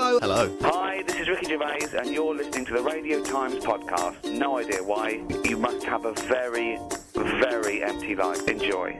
Hello. Hello. Hi, this is Ricky Gervais, and you're listening to the Radio Times podcast. No idea why. You must have a very, very empty life. Enjoy.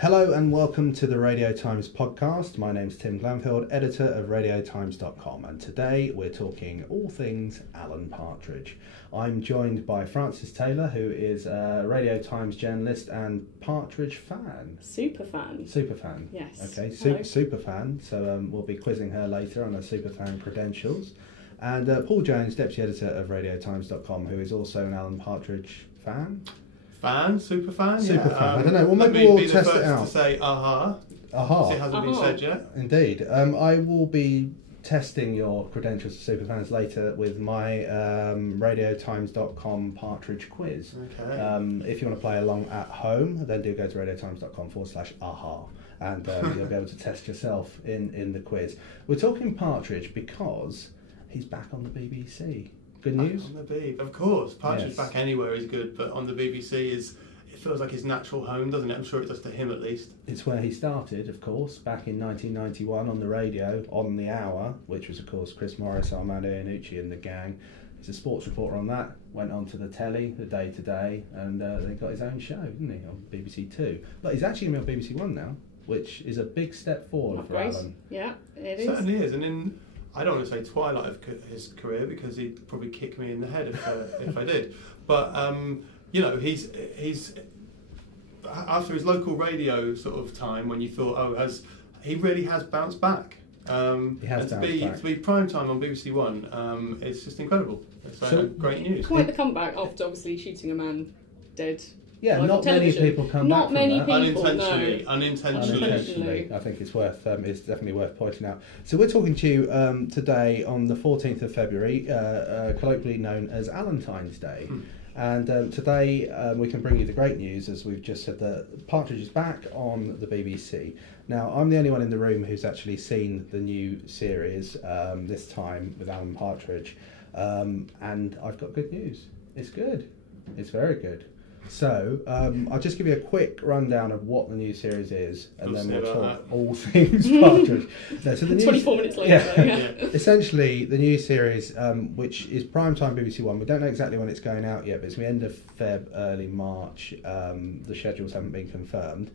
Hello and welcome to the Radio Times podcast. My name's Tim Glanfield, editor of radiotimes.com, and today we're talking all things Alan Partridge. I'm joined by Frances Taylor, who is a Radio Times journalist and Partridge fan. Super fan. Super fan. Yes. Okay, super fan. So we'll be quizzing her later on her super fan credentials. And Paul Jones, deputy editor of radiotimes.com, who is also an Alan Partridge fan. Super fan, Super fan. I don't know. Well, let maybe we'll be the test first it out. to say aha. Aha. It hasn't been said yet. Indeed. I will be testing your credentials to superfans later with my radiotimes.com Partridge quiz. Okay. If you want to play along at home, then do go to radiotimes.com/aha and you'll be able to test yourself in the quiz. We're talking Partridge because he's back on the BBC. Good news? On the BBC, of course. Partridge Yes. back anywhere is good, but on the BBC it feels like his natural home, doesn't it? I'm sure it does to him at least. It's where he started, of course, back in 1991 on the radio, on The Hour, which was, of course, Chris Morris, Armando Iannucci and the gang. He's a sports reporter on that, went on to the telly, the Day to Day, and then got his own show, didn't he, on BBC Two. But he's actually going to be on BBC One now, which is a big step forward for Alan. Yeah, it is. Certainly is, and in, I don't want to say twilight of his career because he'd probably kick me in the head if I did. But you know, he's after his local radio sort of time when you thought, he really has bounced back. He has and bounced back. to be prime time on BBC One, it's just incredible. So great news. Quite the comeback after obviously shooting a man dead. Yeah, live not on many television. people come back Not from many that. people, Unintentionally. Unintentionally. I think it's worth. It's definitely worth pointing out. So we're talking to you today on the 14th of February, colloquially known as Valentine's Day. And today we can bring you the great news, as we've just said, that Partridge is back on the BBC. Now, I'm the only one in the room who's actually seen the new series this time with Alan Partridge, and I've got good news. It's good. It's very good. So, I'll just give you a quick rundown of what the new series is, and then we'll talk all things Partridge. No, so the 24 minutes later. Yeah. Essentially, the new series, which is primetime BBC One, we don't know exactly when it's going out yet, but it's the end of Feb, early March. The schedules haven't been confirmed,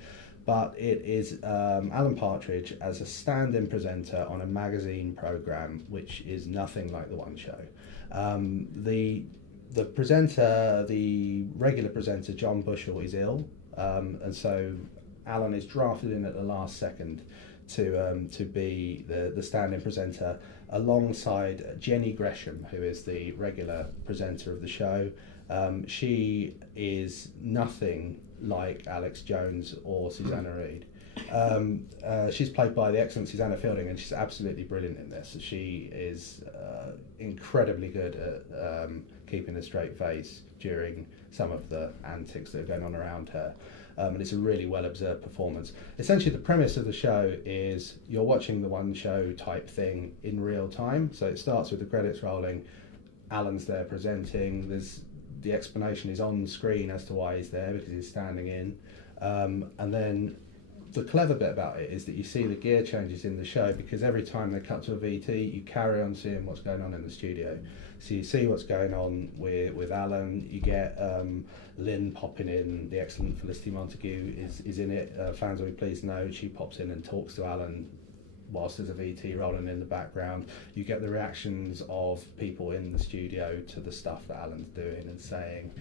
but it is Alan Partridge as a stand-in presenter on a magazine programme, which is nothing like the One Show. The presenter, the regular presenter, John Bushell, is ill, and so Alan is drafted in at the last second to be the stand-in presenter alongside Jenny Gresham, who is the regular presenter of the show. She is nothing like Alex Jones or Susanna Reid. She's played by the excellent Susanna Fielding, and she's absolutely brilliant in this. She is incredibly good at keeping a straight face during some of the antics that are going on around her. And it's a really well-observed performance. Essentially, the premise of the show is you're watching the One Show type thing in real time. So it starts with the credits rolling. Alan's there presenting. The explanation is on screen as to why he's there, because he's standing in. And then the clever bit about it is that you see the gear changes in the show, because every time they cut to a VT, you carry on seeing what's going on in the studio. So you see what's going on with Alan. You get Lynn popping in. The excellent Felicity Montague is in it. Fans will be pleased to know she pops in and talks to Alan whilst there's a VT rolling in the background. You get the reactions of people in the studio to the stuff that Alan's doing and saying,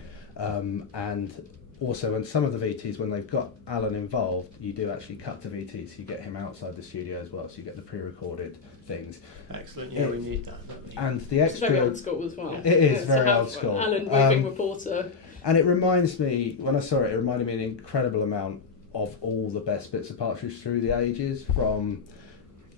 and also, and some of the VTs, when they've got Alan involved, you do actually cut to VTs, so you get him outside the studio as well, so you get the pre-recorded things. Excellent, yeah, we need that, don't we? And the extra... It's very old school as well. It is very old school. Alan, roving reporter. And it reminds me, when I saw it, it reminded me an incredible amount of all the best bits of Partridge through the ages, from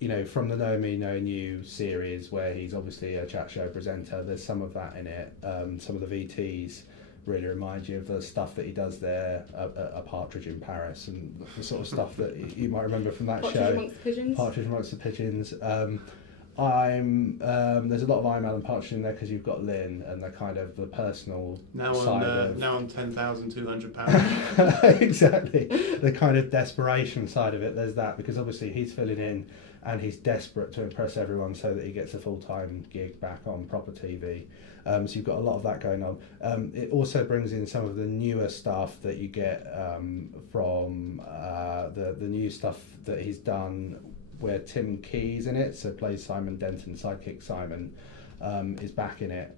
the Know Me, Know You series, where he's obviously a chat show presenter. There's some of that in it. Some of the VTs really remind you of the stuff that he does there, a Partridge in Paris, and the sort of stuff that you might remember from that Partridge show. Amongst the Pigeons. Partridge Amongst the Pigeons. There's a lot of I'm Alan Partridge in there, because you've got Lynn and the kind of the personal side of... Now on £10,200. Exactly. The kind of desperation side of it, there's that, because obviously he's filling in and he's desperate to impress everyone so that he gets a full-time gig back on proper TV. So you've got a lot of that going on. It also brings in some of the newer stuff that you get from the new stuff that he's done, where Tim Key's in it, so plays Simon Denton, sidekick Simon, is back in it.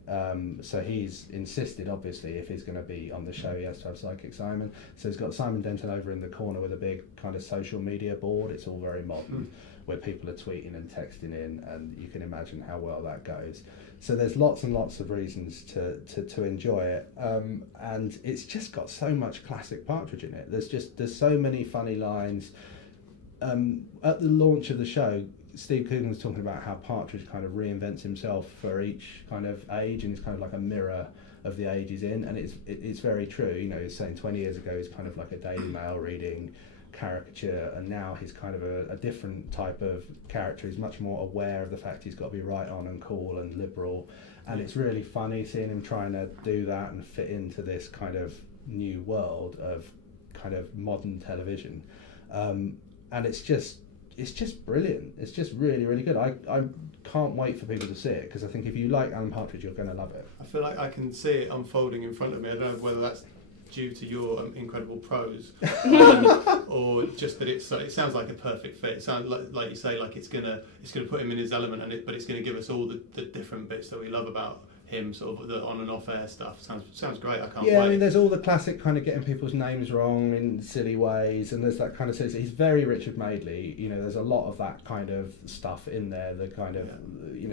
So he's insisted, obviously, if he's going to be on the show, he has to have sidekick Simon. So he's got Simon Denton over in the corner with a big kind of social media board. It's all very modern, where people are tweeting and texting in, and you can imagine how well that goes. So there's lots and lots of reasons to enjoy it, and it's just got so much classic Partridge in it. There's so many funny lines. At the launch of the show, Steve Coogan was talking about how Partridge kind of reinvents himself for each kind of age, and he's kind of like a mirror of the age he's in, and it's very true. You know, he's saying 20 years ago he's kind of like a Daily Mail reading caricature, and now he's kind of a different type of character. He's much more aware of the fact he's got to be right on and cool and liberal, and it's really funny seeing him trying to do that and fit into this kind of new world of kind of modern television, and it's just brilliant. It's just really, really good. I can't wait for people to see it, because I think if you like Alan Partridge, you're going to love it. I feel like I can see it unfolding in front of me. I don't know whether that's due to your incredible prose, or just that it sounds like a perfect fit. It sounds like you say, like it's gonna put him in his element, but it's gonna give us all the different bits that we love about him, sort of the on and off air stuff. Sounds great. I can't wait. Yeah, I mean, there's all the classic kind of getting people's names wrong in silly ways, and there's that kind of sense. He's very Richard Madeley. You know, there's a lot of that kind of stuff in there. The kind of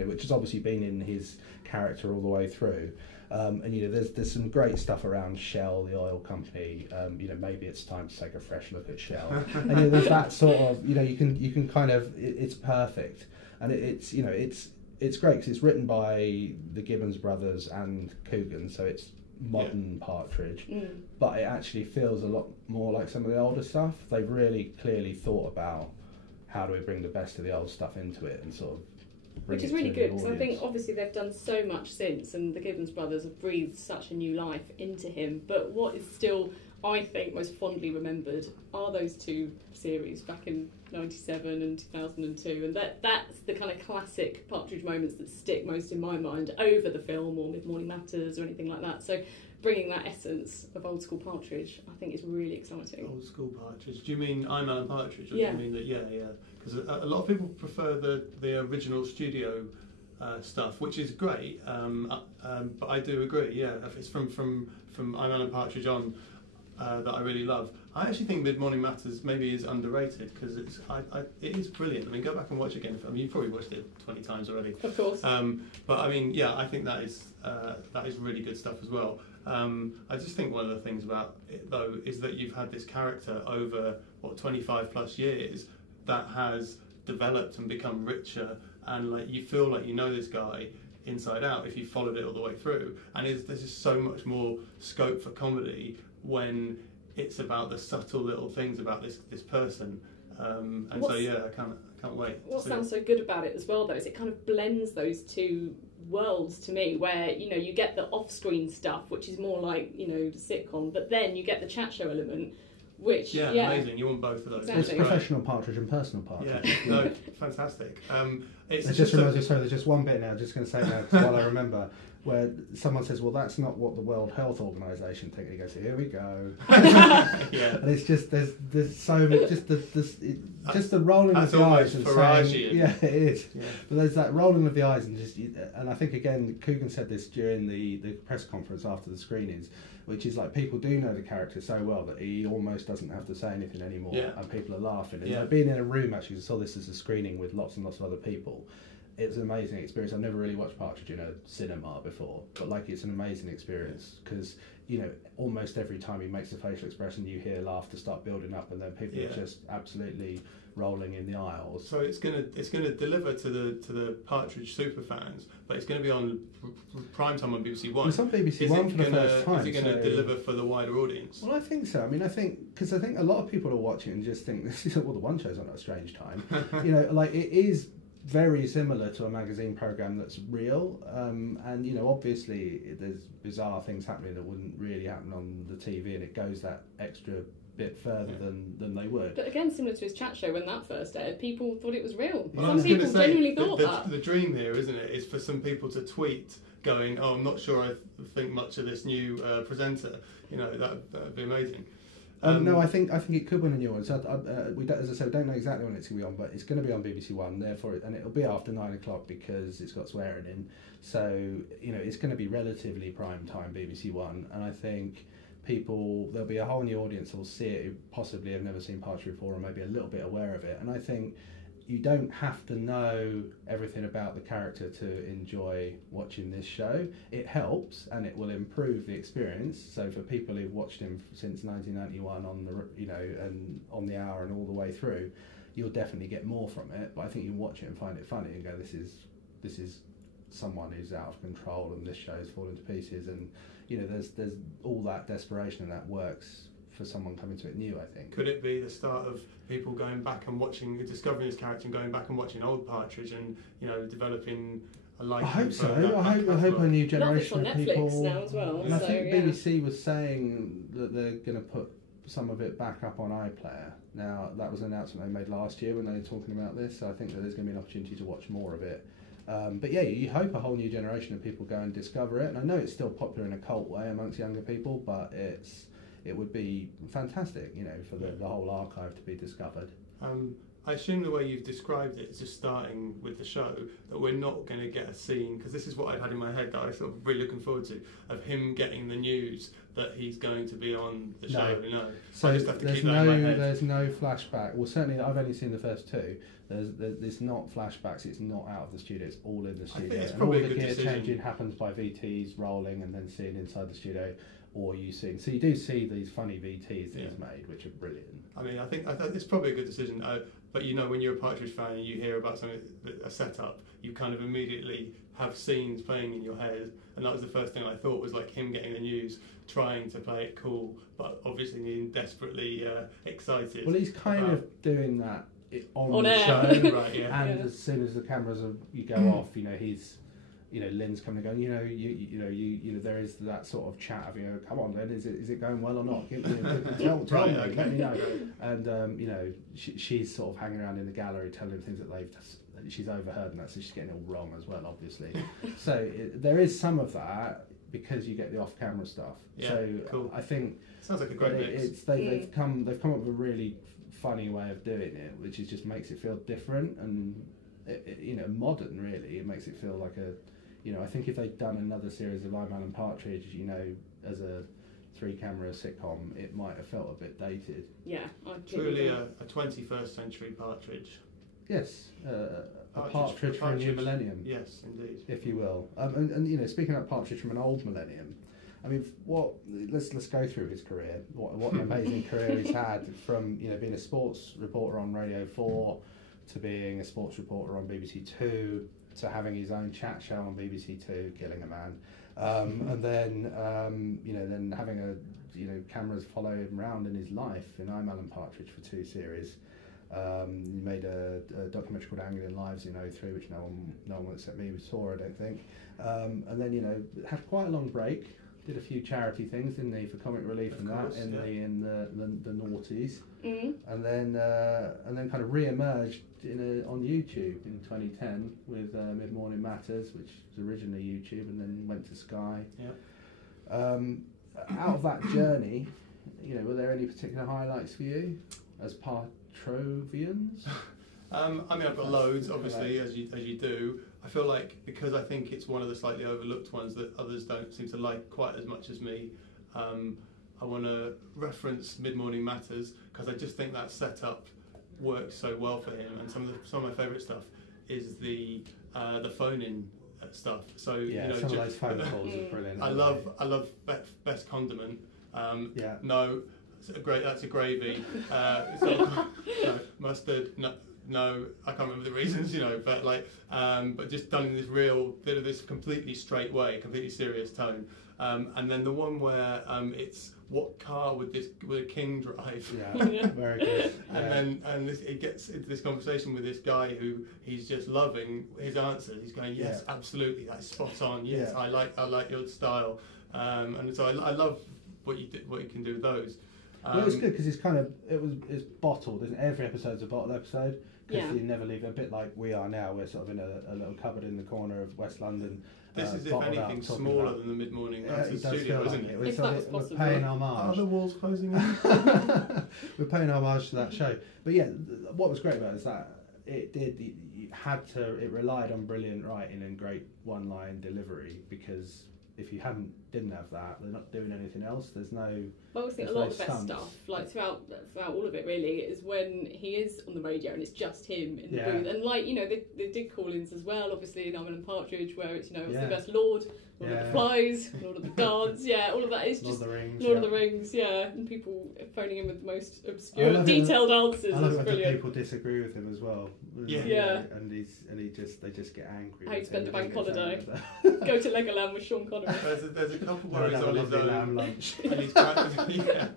which has obviously been in his character all the way through. And you know, there's some great stuff around Shell, the oil company. You know, maybe it's time to take a fresh look at Shell. And you know, there's that sort of, you know, you can kind of, it's perfect, and it's you know, it's great because it's written by the Gibbons brothers and Coogan, so it's modern Partridge, but it actually feels a lot more like some of the older stuff. They've really clearly thought about how do we bring the best of the old stuff into it and sort of. Which is really good, because I think obviously they've done so much since, and the Gibbons brothers have breathed such a new life into him. But what is still, I think, most fondly remembered are those two series back in '97 and 2002, and that's the kind of classic Partridge moments that stick most in my mind over the film or Mid Morning Matters or anything like that. So bringing that essence of old school Partridge, I think is really exciting. Old school Partridge. Do you mean I'm Alan Partridge? Or Yeah. Do you mean that? Yeah. Because a lot of people prefer the original studio stuff, which is great. But I do agree. Yeah, it's from I'm Alan Partridge on that I really love. I actually think Mid Morning Matters maybe is underrated, because it is brilliant. I mean, go back and watch it again. I mean, you've probably watched it 20 times already. Of course. But I mean, yeah, I think that is really good stuff as well. I just think one of the things about it, though, is that you've had this character over 25 plus years that has developed and become richer, and like you feel like you know this guy inside out if you followed it all the way through. And there's just so much more scope for comedy when it's about the subtle little things about this person. So yeah, I can't wait. What sounds so good about it as well, though, is it kind of blends those two worlds to me, where you know you get the off-screen stuff, which is more like, you know, the sitcom, but then you get the chat show element, which amazing. You want both of those. Exactly. It's professional Partridge and personal Partridge. Yeah, no, fantastic. It just reminds me, sorry, there's just one bit now, I'm just going to say that while I remember, where someone says, well, that's not what the World Health Organization think, and he goes, here we go. Yeah. And it's just, there's so much, just the rolling of the eyes and saying, yeah, it is. Yeah. But there's that rolling of the eyes, and I think, again, Coogan said this during the press conference after the screenings, which is like, people do know the character so well that he almost doesn't have to say anything anymore, and people are laughing. And like, being in a room, actually, I saw this as a screening with lots and lots of other people. It was an amazing experience. I've never really watched Partridge in a cinema before, but like, it's an amazing experience, because you know, almost every time he makes a facial expression, you hear laughter start building up, and then people are just absolutely rolling in the aisles. So it's gonna deliver to the Partridge super fans, but it's gonna be on prime time on BBC One. It's on BBC One for the first time. Is it gonna deliver for the wider audience? Well, I think so. I mean, I think a lot of people are watching and just think this is the One show's on at a strange time. You know, like, it is very similar to a magazine programme that's real, and you know, obviously there's bizarre things happening that wouldn't really happen on the TV, and it goes that extra bit further than they would. But again, similar to his chat show when that first aired, people thought it was real. Well, some people genuinely thought that. The dream here, isn't it, is for some people to tweet going, "Oh, I'm not sure I think much of this new presenter." You know, that'd be amazing. No, I think it could win a new one. So we don't, as I said, we don't know exactly when it's going to be on, but it's going to be on BBC One. Therefore, and it'll be after 9 o'clock because it's got swearing in. So you know, it's going to be relatively prime time BBC One, and I think there'll be a whole new audience that will see it who possibly have never seen Partridge before, or maybe a little bit aware of it. And I think you don't have to know everything about the character to enjoy watching this show. It helps and it will improve the experience. So for people who've watched him since 1991 on the and on the hour and all the way through, you'll definitely get more from it. But I think you watch it and find it funny and go, this is someone who's out of control and this show's falling to pieces. And you know, there's all that desperation and that works for someone coming to it new, I think. Could it be the start of people going back and discovering his character and going back and watching old Partridge and, you know, developing a liking? I hope so. I hope a new generation of people. Netflix now as well. And I think BBC was saying that they're going to put some of it back up on iPlayer. Now, that was an announcement they made last year when they were talking about this, so I think that there's going to be an opportunity to watch more of it. But yeah, you hope a whole new generation of people go and discover it. And I know it's still popular in a cult way amongst younger people, but it would be fantastic, you know, for the whole archive to be discovered. I assume the way you've described it, just starting with the show, that we're not going to get a scene, because this is what I've had in my head that I'm sort of really looking forward to, of him getting the news that he's going to be on the show. No. So I just have to keep that in my head. There's no flashback. Well, certainly I've only seen the first two. There's not flashbacks. It's not out of the studio. It's all in the studio. I think it's and probably all a the good gear decision. changing happens by VTs rolling and then seeing inside the studio, or you seeing. So you do see these funny VTs that he's made, which are brilliant. I mean, I think it's probably a good decision. But you know, when you're a Partridge fan and you hear about something, a setup, you kind of immediately have scenes playing in your head, and that was the first thing I thought was like him getting the news, trying to play it cool, but obviously being desperately excited. Well, he's kind of doing that on the air. show, right? Yeah. And as soon as the cameras go off, you know, Lynn's coming and going, you know, there is that sort of chat of, you know, come on, Lynn, is it going well or not? Tell me, let me know. And you know, she's sort of hanging around in the gallery telling him things that she's overheard, and that, so she's getting it all wrong as well, obviously. So there is some of that because you get the off-camera stuff. Yeah, so cool. I think sounds like a great mix. They've come up with a really funny way of doing it, which just makes it feel different and you know, modern. Really, it makes it feel like a. You know, I think if they'd done another series of I'm Alan Partridge, you know, as a 3-camera sitcom, it might have felt a bit dated. Yeah, truly a 21st century Partridge. Yes, a Partridge from a new millennium. Yes, indeed. If you will. And you know, speaking of Partridge from an old millennium, I mean, let's go through his career. What an amazing career he's had, from, you know, being a sports reporter on Radio 4 to being a sports reporter on BBC 2 to having his own chat show on BBC 2, killing a man, and then you know, then having cameras follow him around in his life in I'm Alan Partridge for 2 series. He made a documentary called Anglian Lives in 2003, which no one except me saw, I don't think. And then, you know, had quite a long break. Did a few charity things, didn't he, for comic relief in the noughties, and then kind of re-emerged on YouTube in 2010 with Mid Morning Matters, which was originally YouTube and then went to Sky. Out of that journey, you know, were there any particular highlights for you as Partrovians? I mean, I've got loads, obviously, as you do. I feel like, because I think it's one of the slightly overlooked ones that others don't seem to like quite as much as me, I want to reference Mid Morning Matters, because I just think that setup works so well for him. And some of my favourite stuff is the phone-in stuff. So yeah, you know, some of those phone calls are brilliant. I love Best Condiment. No, that's a gravy. No, mustard. No, I can't remember the reasons, you know, but like, but just done in this real bit of this completely straight way, completely serious tone. And then the one where it's what car would a king drive? Yeah, very good. And it gets into this conversation with this guy who he's just loving his answers. He's going, yes, absolutely, that's spot on. Yes, I like your style. And so I love what you can do with those. Well, it was good because it's bottled, isn't it? Every episode's a bottled episode because you never leave it. A bit like we are now. We're sort of in a little cupboard in the corner of West London. This is, if anything, smaller than the mid-morning studio, isn't it? We're paying homage. Are the walls closing in? We're paying homage to that show. But yeah, what was great about it is that it relied on brilliant writing and great one-line delivery, because if you didn't have that, they're not doing anything else. There's no. Well, I think a lot of the best stuff, like throughout all of it, really, is when he is on the radio and it's just him in the booth. And they did call-ins as well, obviously in Alan Partridge, where it's it's the best Lord of the Flies, Lord of the Gods, all of that is just Lord of the Rings, and people phoning in with the most obscure, detailed answers. I love it when brilliant. People disagree with him as well. And they just get angry. How you spend the bank holiday? Go to Legoland with Sean Connery. There's a couple where he's on his own. Lunch. And he's trying to,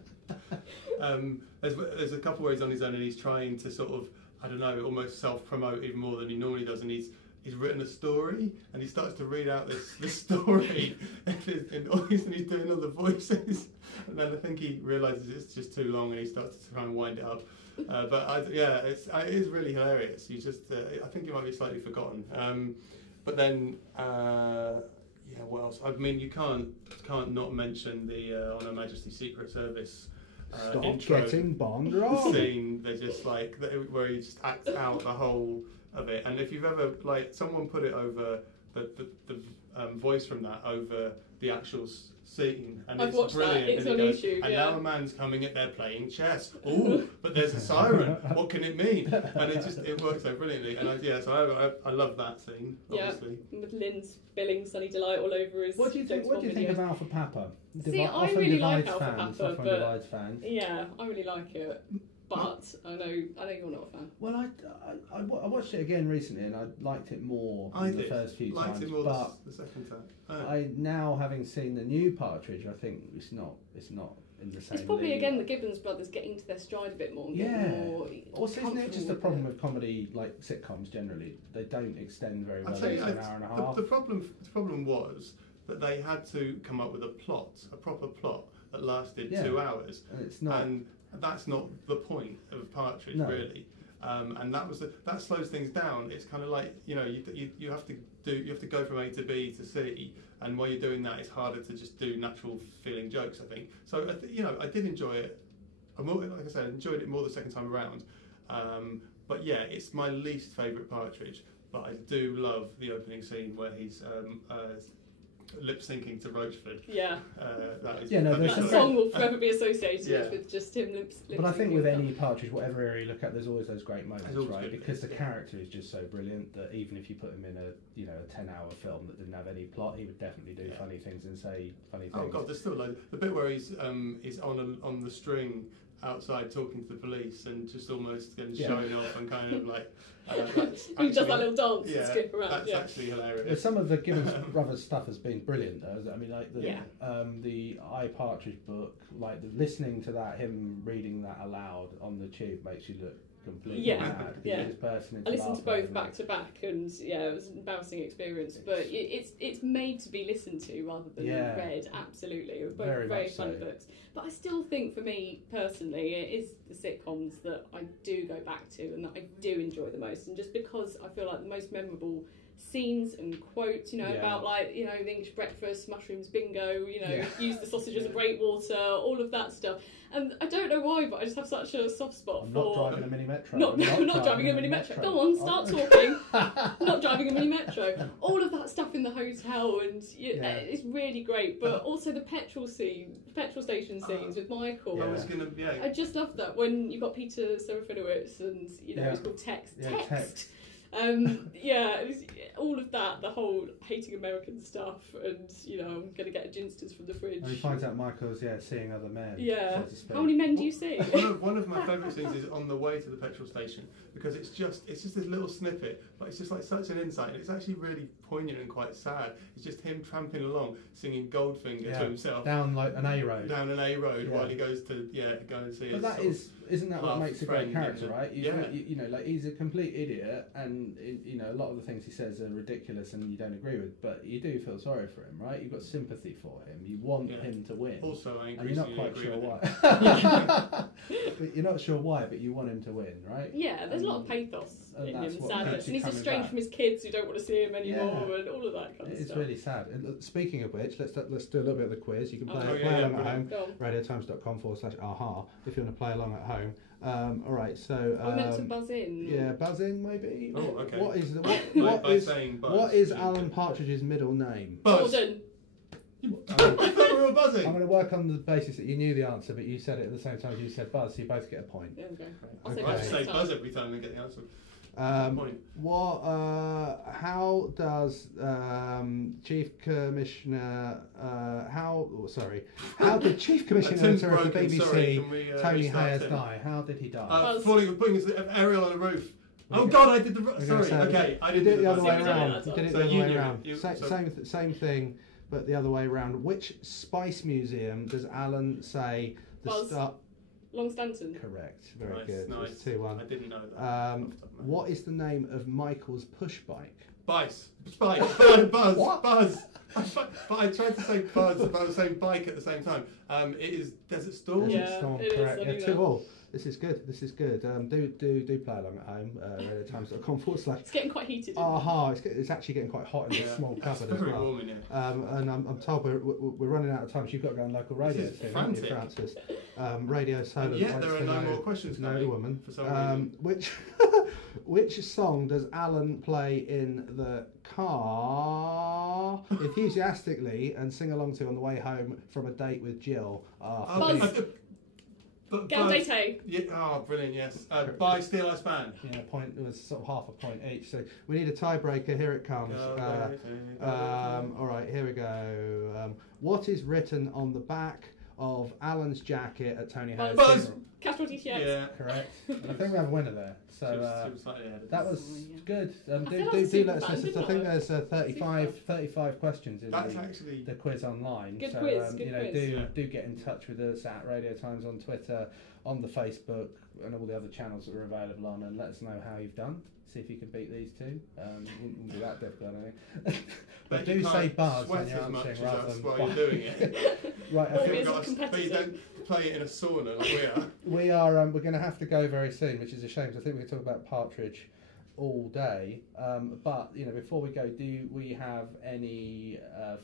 there's a couple where he's on his own and he's trying to sort of, I don't know, almost self-promote even more than he normally does, and he's written a story and he starts to read out this story and he's doing all the voices, and then I think he realises it's just too long and he starts to try and wind it up. It is really hilarious. You just, I think it might be slightly forgotten. But then, what else? I mean, you can't not mention the On Her Majesty's Secret Service Stop intro getting Bond wrong. scene. They're just like where he just acts out the whole of it. And if you've ever someone put it over the voice from that over the actual scene, and I've it's brilliant. That. It's and on YouTube. and now a man's coming at there playing chess. Ooh, but there's a siren. What can it mean? And it works so brilliantly. And I love that scene. Obviously. With Lynn spilling Sunny Delight all over his. What do you think of Alpha Papa? See, I really like Alpha Papa, but fans. Yeah, I really like it. But I know you're not a fan. Well, I watched it again recently and I liked it more than the first few times. Liked it more but the second time. I now, having seen the new Partridge, I think it's not in the same. It's probably league. Again the Gibbons brothers getting to their stride a bit more. Also, isn't it just a problem with comedy, like sitcoms generally? They don't extend very well. An hour and a half. The problem was that they had to come up with a proper plot that lasted 2 hours, and it's not. And that's not the point of Partridge, really. And that slows things down. It's kind of like you have to go from A to B to C, and while you're doing that, it's harder to just do natural feeling jokes, I think. So I did enjoy it. Like I said, I enjoyed it more the second time around. But yeah, it's my least favourite Partridge. But I do love the opening scene where he's lip syncing to Roachford. That song will forever be associated with just him lip syncing. But I think with any Partridge, whatever area you look at, there's always those great moments, right? Because the character is just so brilliant that even if you put him in a 10-hour film that didn't have any plot, he would definitely do funny things and say funny things. Oh god, there's still loads. The bit where he's on the string outside talking to the police and just almost showing off and kind of like he does that little dance and skip around. That's actually hilarious. But some of the Gibbons brothers stuff has been brilliant though. I mean, like the I Partridge book, like listening to that, him reading that aloud on the tube makes you look completely mad. I listened to both back to back, and it was an embarrassing experience. But it's made to be listened to rather than read. Absolutely, they were both very fun books. But I still think, for me personally, it is the sitcoms that I do go back to and that I do enjoy the most. And just because I feel like the most memorable scenes and quotes, about the English breakfast, mushrooms bingo, use the sausage as a breakwater, all of that stuff. And I don't know why, but I just have such a soft spot for... Not driving a mini metro. Not driving a mini metro. Go on, start talking. Not driving a mini metro. All of that stuff in the hotel, and it's really great. But also the petrol station scenes with Michael. I just love that when you've got Peter Serafinowicz and, it's called Text. It was all of that, the whole hating American stuff, and I'm going to get a Ginsters from the fridge. And he finds out Michael's seeing other men. Yeah. So to speak. How many men do you see? One of my favourite scenes is on the way to the petrol station, because it's just this little snippet, but it's just like such an insight, and it's actually really poignant and quite sad. It's just him tramping along, singing Goldfinger to himself down like an A road. Down an A road while he goes to go and see. But isn't that what makes a great character, right? Yeah. You know, like he's a complete idiot, and you know a lot of the things he says are ridiculous, and you don't agree with, but you do feel sorry for him, right? You've got sympathy for him. You want him to win. Also, I and you're not quite agree sure with why. But you're not sure why, but you want him to win, right? Yeah, there's a lot of pathos in him, what sadness, keeps and you he's coming estranged back. from his kids who don't want to see him anymore, and all of that kind of It's stuff. really sad. And speaking of which, let's do a little bit of the quiz. You can play along at home. radiotimes.com/aha if you want to play along at home. All right, so I meant to buzz in. Yeah, buzz in maybe. Oh, okay. What is What is Alan Partridge's middle name? Buzz. Gordon. I thought we were buzzing. I'm going to work on the basis that you knew the answer, but you said it at the same time as you said buzz, so you both get a point. There we go. Okay. I say buzz every time I get the answer. Point. What? How does Chief Commissioner? How did Chief Commissioner Tim's of the broken, BBC sorry, can we, Tony restart Hayes Tim? die? How did he die? Putting his aerial on a roof. Oh God, I did the. Sorry, okay, I You did did it the other way buzz. around. You did it So the other you way knew it. around. Same thing, but the other way around. Which spice museum does Alan say the Buzz. start? Long Stanton. Correct. Very Nice, good. nice. It's 2-1. I didn't know that. What is the name of Michael's push bike? Buzz. Buzz. What? Buzz. But I tried to say buzz, but I was saying bike at the same time. It is Desert Storm. Desert Yeah, Storm, it is, correct. I Yeah, knew 2-2. This is good. This is good. Do play along at home. radiotimes.com/. It's getting quite heated. Aha! It's actually getting quite hot in this small cupboard as very well. warm in here. And I'm told we're running out of time. So you've got to go on local radio This is soon, haven't you, frantic. Francis? Radio Silent. And yet wants there are to no know- more questions No coming, woman. for some reason. Which song does Alan play in the car enthusiastically and sing along to on the way home from a date with Jill? Gaudete. Yeah, oh, brilliant, yes. By Steel I Span. Yeah, point. It was sort of half a point each. So we need a tiebreaker. Here it comes. All right, here we go. What is written on the back of Alan's jacket at Tony Hayes' Buzz. funeral? Capital TTX. Yeah. Correct. And I think we have a winner there. So She was slightly ahead of that us. was good. I feel like Do a let us super know. fan, I didn't think I? there's 35 questions in That's actually the quiz online. Good so quiz, good you know, quiz. do get in touch with us at Radio Times on Twitter, on the Facebook, and all the other channels that we're available on, and let us know how you've done. See if you can beat these two. Wouldn't be that difficult, I think. But you do can't say buzz sweat when you're as much answering as rather us than while you're doing it. Right, I Or think is it But you competitive? don't play it in a sauna like we are. we are. We're going to have to go very soon, which is a shame. 'Cause I think we could talk about Partridge all day. But you know, before we go, do we have any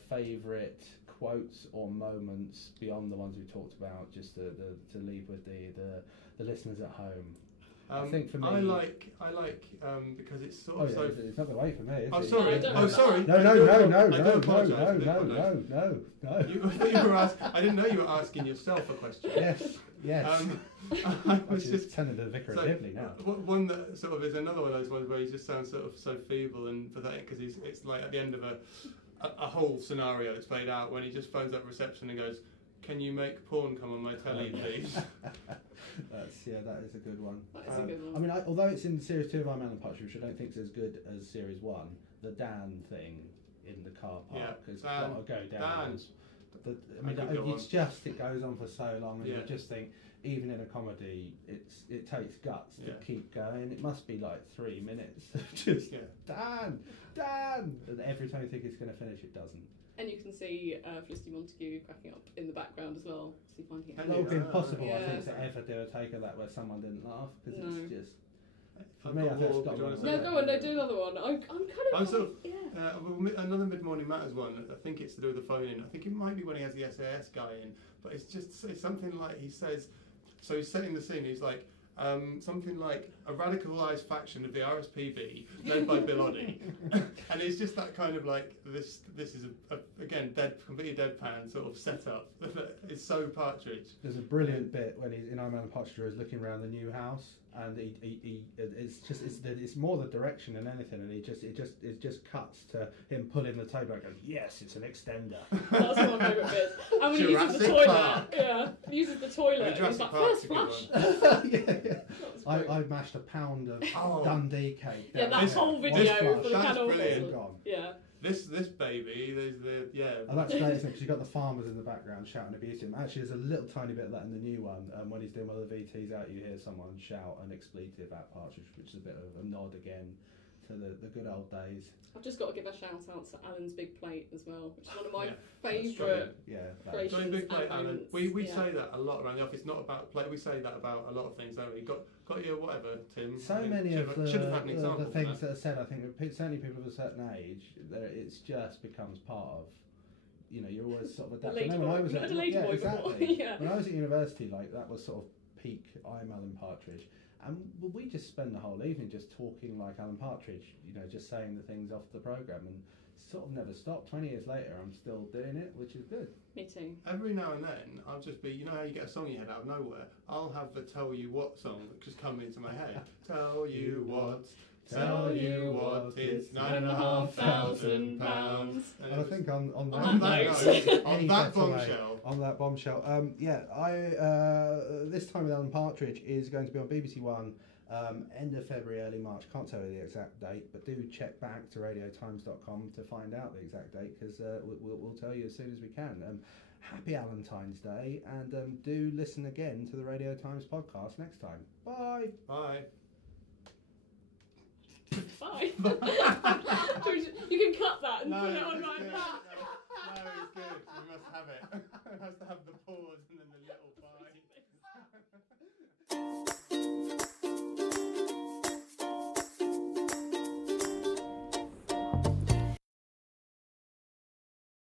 favourite quotes or moments beyond the ones we talked about, just to leave with the listeners at home? I think for me, I like because it's sort of so. It's not the way for me. Is Oh, it? sorry. No, Oh, sorry. No. I do apologise. No. I didn't know you were asking yourself a question. Yes. I was Which just is turning to the Vicar of Dibley now. One that sort of is another one of those ones where he just sounds sort of so feeble and pathetic because it's like at the end of a whole scenario that's played out when he just phones up reception and goes, "Can you make porn come on my telly, please?" That is a good one. That is a good one. I mean, although it's in Series 2 of I'm Alan Partridge, which I don't think is as good as Series 1, the Dan thing in the car park has got to go down. It goes on for so long, and you just think, even in a comedy, it takes guts to keep going. It must be like 3 minutes of just Dan, and every time you think it's going to finish, it doesn't. And you can see Felicity Montague cracking up in the background as well. So you finding it. It would be impossible, I Yeah. think, to ever do a take of that where someone didn't laugh, because No. it's just. For me, I think it's got one. No, go on, no, do another one. I'm kind of. I'm sort of another Mid-Morning Matters one. I think it's to do with the phone in. I think it might be when he has the SAS guy in, but it's something like he says. So he's setting the scene. He's like. Something like a radicalised faction of the RSPB led by Bill Oddie, and it's just that kind of like this is again completely deadpan sort of setup. It's so Partridge. There's a brilliant bit when he's in I'm Alan Partridge, is looking around the new house, and it's more the direction than anything, and it just cuts to him pulling the table and goes, yes, it's an extender. That's one of my favourite bits. And when he uses the Jurassic toilet, Park. he uses the toilet. And he's Jurassic like, Park's first a good flush. one. Yeah. I mashed a pound of Dundee cake. Yeah, that whole video One for the flush. That's cannonball. brilliant. Gone. Yeah. this baby, there's the And that's great, because you've got the farmers in the background shouting abuse him. Actually, there's a little tiny bit of that in the new one. When he's doing one of the VTs out, you hear someone shout an expletive at Partridge, which is a bit of a nod again to the good old days. I've just got to give a shout out to Alan's big plate as well, which is one of my favourite creations. Big plate, Alan. We Yeah. say that a lot around the office. Not about play. We say that about a lot of things, don't we? Got your whatever, Tim. So many of should have had an example the things that are said, I think, certainly people of a certain age, it's just becomes part of. You know, you're always sort of adapting. When I was at when I was at university, like that was sort of peak. I'm Alan Partridge. And we just spend the whole evening just talking like Alan Partridge, you know, just saying the things off the programme, and sort of never stopped. 20 years later, I'm still doing it, which is good. Me too. Every now and then, I'll just be, you know how you get a song in your head out of nowhere? I'll have the Tell You What song that just come into my head. Tell you what, it's £9,500. And I think on that bombshell, this time with Alan Partridge is going to be on BBC One, end of February, early March. Can't tell you the exact date, but do check back to radiotimes.com to find out the exact date, because we'll tell you as soon as we can. Happy Valentine's Day, and do listen again to the Radio Times podcast next time. Bye. Bye. Bye. You can cut that and put it on like that.